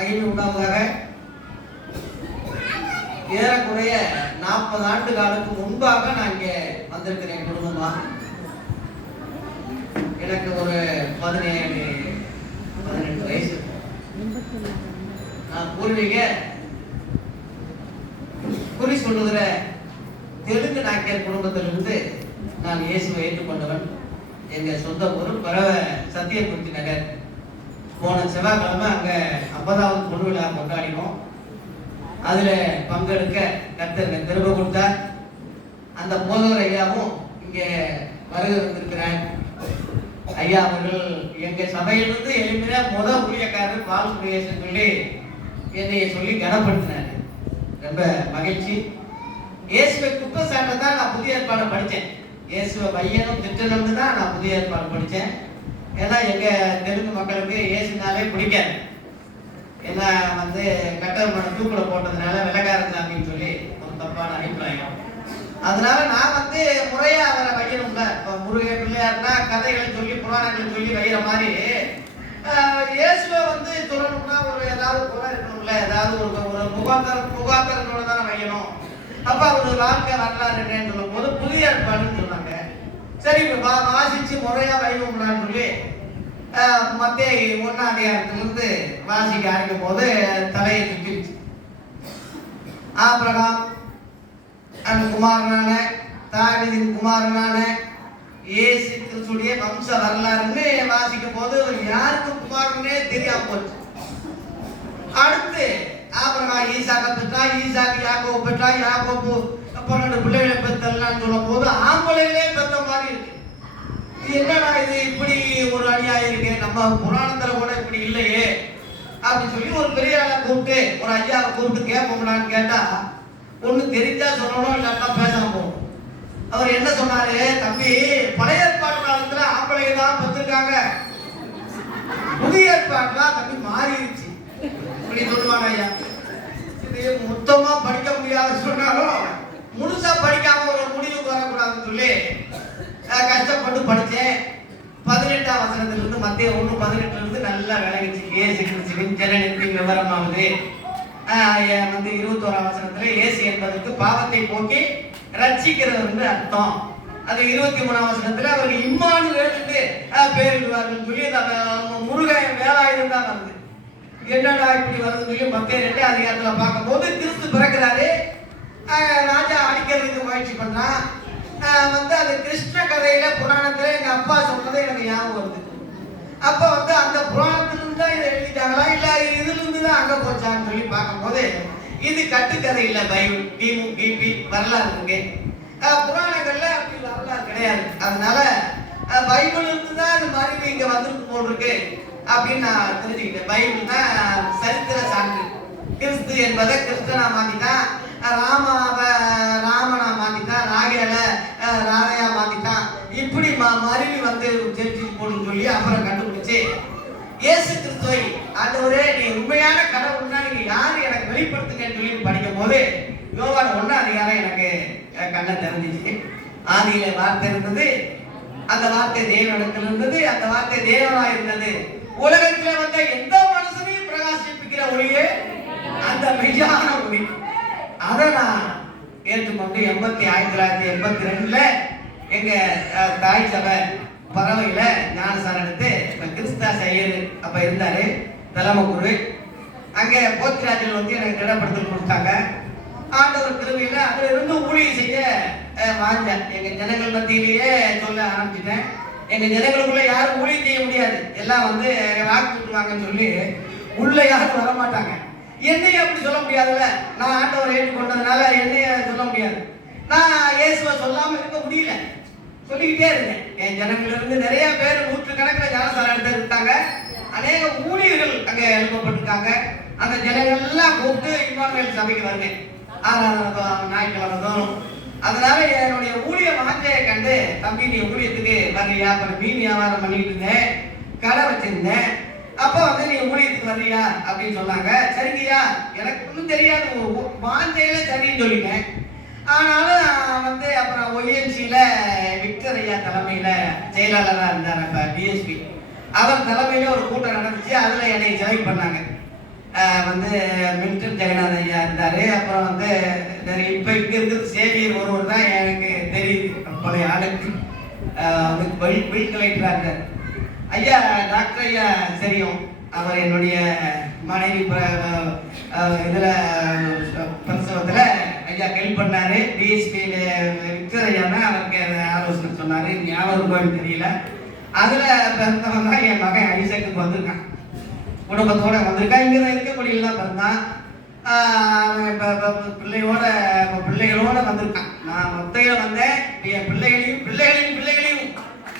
மகிமை உண்டாவதாக. ஏறக்குறைய நாற்பது ஆண்டு காலத்துக்கு முன்பாக நான் இங்கே வந்திருக்கிறேன் குடும்பமா. எனக்கு ஒரு பதினேழு பதினெட்டு வயசு. நான் பூர்வீக குறி சொல்லுகிற தெலுங்கு நாக்கியர் குடும்பத்திலிருந்து நான் இயேசுவை ஏற்றுக்கொண்டவன். எங்க சொந்த ஊர் பரவ சத்தியமூர்த்தி நகர். போன செவ்வாய்க்கிழமை அங்கே ஐம்பதாவது பொண்ணு விழா கொண்டாடினோம். அதில் பங்கெடுக்க கத்தர் திரும்ப கொடுத்தார். அந்த போதவர் ஐயாவும் இங்கே வருகை வந்திருக்கிறார் ஐயா அவர்கள் எங்கள் சபையிலிருந்து எளிமையா முத ஊழியக்காரர் பால் குடியேசன் சொல்லி என்னை சொல்லி கனப்படுத்தினார். ரொம்ப மகிழ்ச்சி. இயேசுவை குற்றச்சாட்டை தான் நான் புதிய ஏற்பாடு படித்தேன். இயேசுவை பையனும் திட்டணும்னு தான் நான் புதிய ஏற்பாடு படித்தேன். ஏன்னா எங்கள் தெலுங்கு மக்களுக்கு இயேசுனாலே பிடிக்காது. ஏன்னா வந்து கட்டர் மன தூக்கில் போட்டதுனால விலகாரன் அப்படின்னு சொல்லி ஒரு தப்பான அபிப்பிராயம். அதனால நான் வந்து முறையா அவரை வைக்கணும்ல. இப்போ முருகை பிள்ளையார்னா கதைகளை சொல்லி புராணங்களை சொல்லி வைக்கிற மாதிரி இயேசுவை வந்து சொல்லணும்னா ஒரு ஏதாவது குறை இருக்கணும்ல. ஏதாவது ஒரு ஒரு முகாந்தர முகாந்தரத்தோடு தானே வைக்கணும். அப்போ அவர் வாழ்க்கை வரலாறு என்னன்னு சொல்லும் போது புதிய ஏற்பாடுன்னு சரி வாசிச்சு முறையா வைக்கணும்லான்னு சொல்லி மத்திய ஒன்னாம் அதிகாரத்திலிருந்து வாசிக்க ஆரம்பிக்கும் போது தலையை சுத்திருச்சு. ஆபிரகாம் அந்த குமாரனான தாவிதின் குமாரனான இயேசு கிறிஸ்துடைய வம்ச வரலாறுன்னு வாசிக்கும் போது யாருக்கு குமாரனே தெரியாம போச்சு. அடுத்து ஆபிரகாம் ஈசாக்க பெற்றா ஈசாக்கு யாக்கோ பெற்றா யாக்கோபு ரெண்டு பிள்ளைகளை பெற்றெல்லாம் சொல்லும் போது ஆம்பளைகளே பெற்ற மாதிரி இருக்கு. இது என்னடா இது? இப்படி ஒரு அநியாயம் இருக்கு. நம்ம புராணத்துல கூட இப்படி இல்லையே. அப்படின்னு சொல்லி ஒரு பெரிய ஆளை கூப்பிட்டு ஒரு ஐயாவை கூப்பிட்டு கேட்போம்னான்னு கேட்டா ஒண்ணு தெரிஞ்சா சொல்லணும் இல்லாட்டா பேசாம போகணும். அவர் என்ன சொன்னாரு? தம்பி பழைய ஏற்பாடு காலத்துல ஆம்பளைங்க தான் பெற்றிருக்காங்க. புதிய ஏற்பாடுலாம் தம்பி மாறிடுச்சு. அஹ், கஷ்டப்பட்டு படித்தேன். பதினெட்டாம் வசனத்துலேருந்து மத்திய ஒன்று பதினெட்டுலேருந்து நல்லா விளங்கிச்சு ஏசு கிறிஸ்துவின் ஜனநிதி விவரமாவது வந்து இருபத்தோராம் வசனத்தில் ஏசு என்பதற்கு பாவத்தை போக்கி ரட்சிக்கிறவர் அர்த்தம். அது இருபத்தி மூணாம் வசனத்துல அவருக்கு இம்மானுவேல் பேரிடுவார்கள் சொல்லி அந்த அஹ், வேலாயுதம் தான் வருது. என்னடா இப்படி வருது சொல்லி மத்திய ரெண்டு அதிகாரத்தில் பார்க்கும்போது கிறிஸ்து பிறக்கிறாரு. ராஜா அடிக்கிறதுக்கு முயற்சி பண்றான். வந்து அது கிறிஸ்து கதையில புராணத்துல எங்க அப்பா சொன்னது எனக்கு ஞாபகம் வருது அப்ப வந்து அந்த புராணத்திலிருந்து தான் இதை எழுதிட்டாங்களா? இல்ல இதுலிருந்து தான் அங்க போச்சான்னு சொல்லி பார்க்கும்போது இது கட்டுக்கதை இல்ல பைபிள். கிமு கிபி வரலாறு இருக்கு. புராணங்கள்ல அப்படி வரலாறு கிடையாது. அதனால ஆஹ் பைபிள் இருந்து தான் இந்த மாதிரி இங்க வந்திருக்கு போல் இருக்கு அப்படின்னு நான் தெரிஞ்சுக்கிட்டேன். பைபிள் தான் சரித்திர சான்று. கிறிஸ்து என்பதை கிறிஸ்தனா மாத்திட்டான். ராமாவ ராமனா மாத்திட்டான். ராகேல ராதையா மாத்திட்டான். இப்படி மா மருவி வந்து ஜெயிச்சு போடுன்னு சொல்லி அப்புறம் கண்டுபிடிச்சு இயேசு கிறிஸ்துவை ஆண்டவரே நீ உண்மையான கடவுள்னா நீங்க யார் எனக்கு வெளிப்படுத்துங்கன்னு சொல்லி படிக்கும் போது யோவான் ஒண்ணாம் அதிகாரம் எனக்கு அஹ், கண்ணை தெரிஞ்சிச்சு ஆதியில வார்த்தை இருந்தது அந்த வார்த்தை தேவனிடத்தில் இருந்தது அந்த வார்த்தை தேவனா இருந்தது. உலகத்துல வந்த எந்த மனுஷனையும் பிரகாசிப்பிக்கிற ஒளியே அந்த மெய்யான ஒளி. அதை நான் ஏற்றுக்கொண்டு எண்பத்தி ஆயிரத்தி தொள்ளாயிரத்தி எண்பத்தி ரெண்டுல எங்க தாய் சபை பறவையில ஞானசாரம் எடுத்து இப்ப கிறிஸ்தா செய்யர் அப்ப இருந்தாரு தலைமை குரு அங்கே போத்திராஜில் வந்து எனக்கு திடப்படுத்தல் கொடுத்தாங்க. ஆண்டவர் கிருவியில அதுல இருந்து ஊழியை செய்ய அஹ், வாஞ்சேன் எங்க ஜனங்கள் மத்தியிலேயே சொல்ல ஆரம்பிச்சிட்டேன். எங்க ஜனங்களுக்குள்ள யாரும் ஊழியம் செய்ய முடியாது. எல்லாம் வந்து வாக்கு விட்டுவாங்கன்னு சொல்லி உள்ள யாரும் வர மாட்டாங்க என்னைய அப்படி சொல்ல முடியாதுல்ல? நான் ஆண்டவர் ஏற்றுக்கொண்டதுனால என்னைய சொல்ல முடியாது. நான் இயேசுவை சொல்லாம இருக்க முடியல. சொல்லிக்கிட்டே இருந்தேன். என் ஜனங்கள் இருந்து நிறைய பேர் நூற்று கணக்கில் ஞானசாரம் எடுத்து இருக்காங்க அநேக ஊழியர்கள் அங்க எழுப்பப்பட்டிருக்காங்க அந்த ஜனங்கள் எல்லாம் கூப்பிட்டு இம்மானுவேல் சபைக்கு வருவேன். ஆறாவது ஞாயிற்றுக்கிழமை அதனால என்னுடைய ஊழிய வாஞ்சையை கண்டு தம்பி நீ ஊழியத்துக்கு வர்றியா? அப்புறம் மீன் வியாபாரம் பண்ணிட்டு இருந்தேன். கடை வச்சிருந்தேன். அப்போ வந்து நீ ஊழியத்துக்கு வர்றியா? அப்படின்னு சொன்னாங்க. சரிங்கய்யா எனக்கு ஒன்றும் தெரியாது. உ- வாஞ்சையில சரின்னு சொல்லிட்டேன். ஆனாலும் வந்து அப்புறம் ஒய்என்சியில விக்டர் ஐயா தலைமையில செயலாளராக இருந்தார் அப்போ டிஎஸ்பி அவர் தலைமையில ஒரு கூட்டம் நடந்துச்சு. அதில் என்னை செலக்ட் பண்ணாங்க. வந்து மில்டன் ஜெகநாத் ஐயா இருந்தார். அப்புறம் வந்து நிறைய இப்போ இங்கே இருக்கிறது சேவியர் ஒருவர் தான் எனக்கு தெரியுது. பழைய ஆளுக்கு. வந்து பில் பில் கலெக்டராக இருந்தார். ஐயா டாக்டர் ஐயா தெரியும் அவர் என்னுடைய மனைவி இதில் பிரசவத்தில் ஐயா ஹெல்ப் பண்ணாரு. டிஎஸ்பி விக்டர் ஐயா தான் அவருக்கு ஆலோசனை சொன்னாரு. ஞாபகம் இருக்கான்னு தெரியல. அதுல பிறந்தவன் தான் என் மகன் ஐசக்கு வந்திருக்கான். குடும்பத்தோட வந்திருக்கான் இங்கே தான் இருக்கக்கூடியில் தான் பிறந்தான் இப்போ அவன் பிள்ளையோட பிள்ளைகளோட வந்திருக்கான். நான் மொத்தையில வந்தேன். என் பிள்ளைகளையும் பிள்ளைகளையும் பிள்ளைகளையும்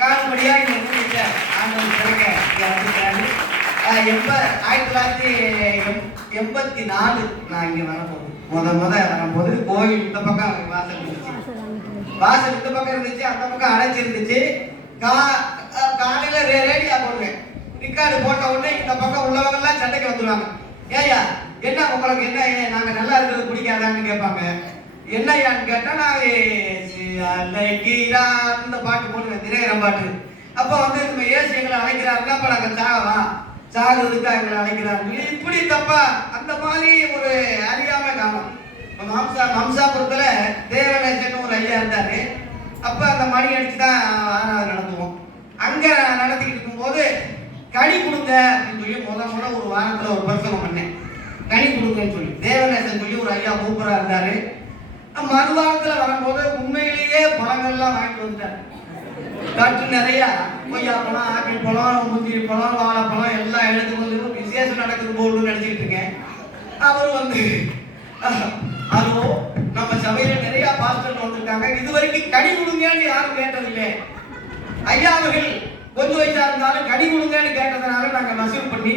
காணும்படியா இங்கே ஊழியத்தை ஆண்டு பிறக்க இங்க ஆயிரத்தி தொள்ளாயிரத்தி எண்பத்தி நாலு நான் இங்க வரப்போகுது. முத முத வரும்போது கோயில் இந்த பக்கம் வாசல் இருந்துச்சு. வாசல் இந்த பக்கம் இருந்துச்சு அந்த பக்கம் அடைச்சிருந்துச்சு கா காலையில ரேடியா போடுவேன் ரிக்கார்டு போட்ட உடனே இந்த பக்கம் உள்ளவங்க எல்லாம் சண்டைக்கு வந்துருவாங்க. ஏயா என்ன உங்களுக்கு என்ன நாங்க நல்லா இருக்கிறது பிடிக்காதான்னு கேட்பாங்க. என்னையான்னு கேட்டா நான் ஏ- இந்த பாட்டு போடுவேன் திரையரம் பாட்டு. அப்போ வந்து நம்ம ஏசு எங்களை அழைக்கிறாருன்னா அப்ப நாங்க சாகவா? சாகுறதுக்கு எங்களை அழைக்கிறாரு? இப்படி தப்பா? அந்த மாதிரி ஒரு அறியாம காலம் இப்ப மாம்சா மாம்சாபுரத்துல தேவராஜன் ஒரு ஐயா இருந்தாரு. அப்ப அந்த மணி அடிச்சு தான் ஆறாவது நடத்துவோம். அங்க நடத்திக்கிட்டு இருக்கும்போது கனி கொடுங்க அப்படின்னு சொல்லி முத முத ஒரு வாரத்துல ஒரு பிரசவம் பண்ணேன். கனி கொடுங்கன்னு சொல்லி. தேவராஜன் சொல்லி ஒரு ஐயா மூப்பரா இருந்தாரு மறுவாரத்துல வரும்போது உண்மையிலேயே பழங்கள்லாம் வாங்கிட்டு வந்துட்டாரு. காற்று நிறைய கொய்யா பழம் ஆப்பிள் பழம் முந்திரி பழம் வாழைப்பழம் எல்லாம் எடுத்து வந்து விசேஷம் நடக்குது போர்டு நினைச்சிட்டு இருக்கேன். அவர் வந்து அஹ், நம்ம சபையில நிறைய பாஸ்டர் வந்திருக்காங்க. இது வரைக்கும் கனி கொடுங்கன்னு யாரும் கேட்டதில்லை. ஐயா அவர்கள் கொஞ்சம் வயசா இருந்தாலும் கனி கொடுங்கன்னு கேட்டதுனால நாங்க வசூல் பண்ணி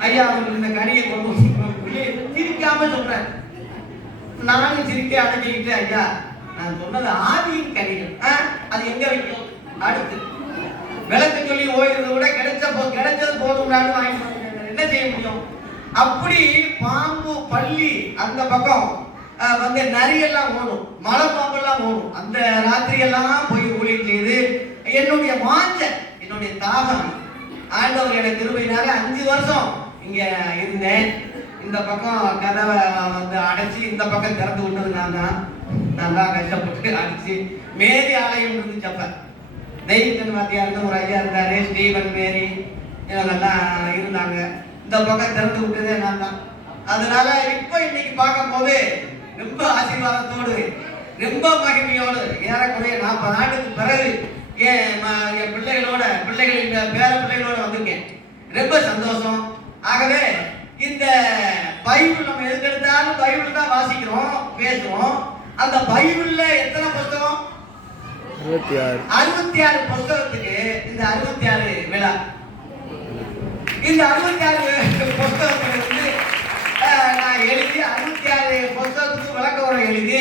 ஐயா அவர்கள் இந்த கனியை கொண்டு சிரிக்காம சொல்றேன். நானும் சிரிக்க அடைஞ்சிக்கிட்டு ஐயா நான் சொன்னது ஆதியின் கனிகள். ஆ, அது எங்க வைக்கும்? அடுத்து. விளக்கு சொல்லி ஓய்றதை விட கிடைச்ச போ கிடைச்சது போதும்னாலும் வாங்கி என்ன செய்ய முடியும்? அப்படி பாம்பு பள்ளி அந்த பக்கம் வந்து நரியெல்லாம் ஓடும். மலை பாம்பெல்லாம் ஓடும். அந்த ராத்திரி எல்லாம் போய் ஊழியம் செய்து என்னுடைய வாஞ்ச என்னுடைய தாகம். ஆண்டவர் எனக்கு திரும்பினால அஞ்சு வருஷம் இங்க இருந்தேன். இந்த பக்கம் கதவை வந்து அடைச்சி இந்த பக்கம் திறந்து விட்டது நான் தான். நல்லா கஷ்டப்பட்டு அடிச்சு மேரி ஆலயம் இருந்துச்சு அப்ப. தெய்வத்தின் வாத்தியார்னு ஒரு ஐயா இருந்தாரு ஸ்டீவன் மேரி இவங்கெல்லாம் இருந்தாங்க. இந்த பக்கம் திறந்து விட்டதே நான் தான். அதனால இப்போ இன்னைக்கு பார்க்கும்போது ரொம்ப ஆசீர்வாதத்தோடு ரொம்ப மகிமையோடு ஏறக்குறைய நாற்பது ஆண்டுக்கு பிறகு என் என் பிள்ளைகளோட பிள்ளைகளின் பேர பிள்ளைகளோட வந்திருக்கேன். ரொம்ப சந்தோஷம். ஆகவே இந்த பைபிள் நம்ம எதுக்கெடுத்தாலும் பைபிள் தான் வாசிக்கிறோம் பேசுறோம். அந்த பைபிள்ல எத்தனை புத்தகம் அறுபத்தி ஆறு. அறுபத்தி ஆறு புஸ்தகத்துக்கு இந்த அறுபத்தி ஆறு விழா. இந்த அறுபத்தி ஆறு புஸ்தகத்துல இருந்து நான் எழுதி அறுபத்தி ஆறு புஸ்தகத்துக்கு விளக்க உரை எழுதி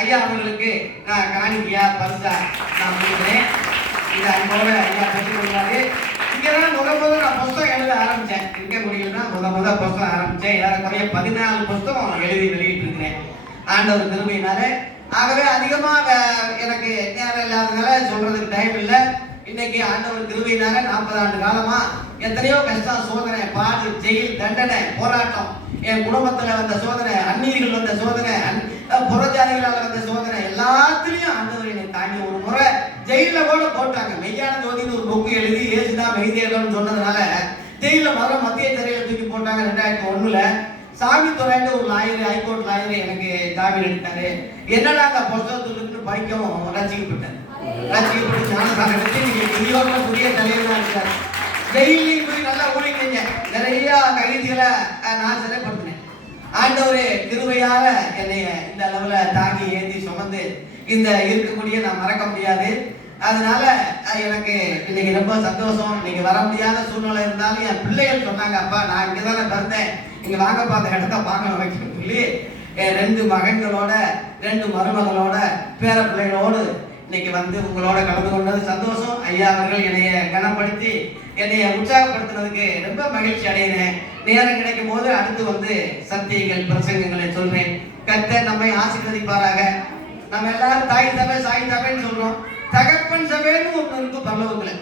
ஐயா அவர்களுக்கு நான் காணிக்கையா பரிசா நான் கொடுக்குறேன். இது அன்போட ஐயா பெற்றுக் கொள்வாரு இங்கதான் முத முத நான் புஸ்தகம் எழுத ஆரம்பிச்சேன். இருக்க முடியலன்னா முத முத புஸ்தகம் ஆரம்பிச்சேன். ஏறக்குறைய பதினாலு புஸ்தகம் எழுதி வெளியிட்டு இருக்கிறேன் ஆண்டவர் திரும்பினாலே ஆகவே அதிகமாக எனக்கு நேரம் இல்லாதனால சொல்றதுக்கு டைம் இல்லை. இன்னைக்கு ஆண்டவர் திரும்பினால நாற்பது ஆண்டு காலமா எத்தனையோ கஷ்டம் சோதனை பாடு ஜெயில் தண்டனை போராட்டம் என் குடும்பத்துல வந்த சோதனை அந்நீர்கள் வந்த சோதனை புறஜாதிகளால் வந்த சோதனை எல்லாத்துலயும் ஆண்டவர் என்னை தாங்கி ஒரு முறை ஜெயில கூட போட்டாங்க. மெய்யான ஜோதின்னு ஒரு புக்கு எழுதி ஏசுதான் மெய்தேவன் சொன்னதுனால ஜெயில மர மத்திய சிறையில தூக்கி போட்டாங்க ரெண்டாயிரத்தி ஒண்ணுல. சாமி துறையில ஒரு லாயர் ஹைகோர்ட் லாயர் எனக்கு ஜாமீன் எடுத்தாரு. என்னடா அந்த புஸ்தகத்துல படிக்கவும் ரசிக்கப்பட்டேன். ரசிக்கப்பட்டு ஞானசாரம் எடுத்து நீங்க பெரியவங்க புதிய தலைவராக இருக்காரு. ஜெயிலையும் போய் நல்லா ஊழிக்கீங்க நிறைய கைதிகளை நான் சிறைப்படுத்தினேன். ஆண்டவர் கிருவையால என்னைய இந்த அளவுல தாங்கி ஏந்தி சுமந்து இந்த இருக்கக்கூடிய நான் மறக்க முடியாது. அதனால எனக்கு இன்னைக்கு ரொம்ப சந்தோஷம். இன்னைக்கு வர முடியாத சூழ்நிலை இருந்தாலும் என் பிள்ளைகள் சொன்னாங்க அப்பா நான் இங்கே தானே பிறந்தேன். இங்கே வாங்க பார்த்த இடத்த பார்க்கணும். வைக்கணும் சொல்லி என் ரெண்டு மகன்களோட ரெண்டு மருமகளோட பேர பிள்ளைகளோடு இன்னைக்கு வந்து உங்களோட கலந்து கொண்டது சந்தோஷம். ஐயா அவர்கள் என்னைய கனப்படுத்தி என்னைய உற்சாகப்படுத்தினதுக்கு ரொம்ப மகிழ்ச்சி அடைகிறேன். நேரம் கிடைக்கும் போது அடுத்து வந்து சத்தியங்கள் பிரசங்கங்களை சொல்றேன். கத்த நம்மை ஆசீர்வதிப்பாராக. நம்ம எல்லாரும் தாய் தவை சாய் தவைன்னு சொல்றோம். தகப்பன் சபைன்னு ஒண்ணு இருக்கு பரலோகத்துல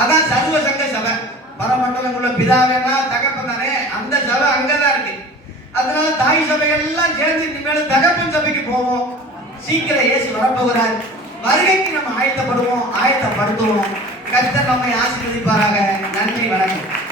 அதான் சர்வ சங்க சபை. பரமண்டலங்குள்ள பிதாவேனா தகப்பன் தானே. அந்த சபை அங்கதான் இருக்கு. அதனால தாய் சபைகள் எல்லாம் சேர்ந்து இனிமேல தகப்பன் சபைக்கு போவோம். சீக்கிரம் இயேசு வரப்போகிறார். வருகைக்கு நம்ம ஆயத்தப்படுவோம் ஆயத்தப்படுத்துவோம் கர்த்தர் நம்மை ஆசீர்வதிப்பாராக. நன்றி வணக்கம்.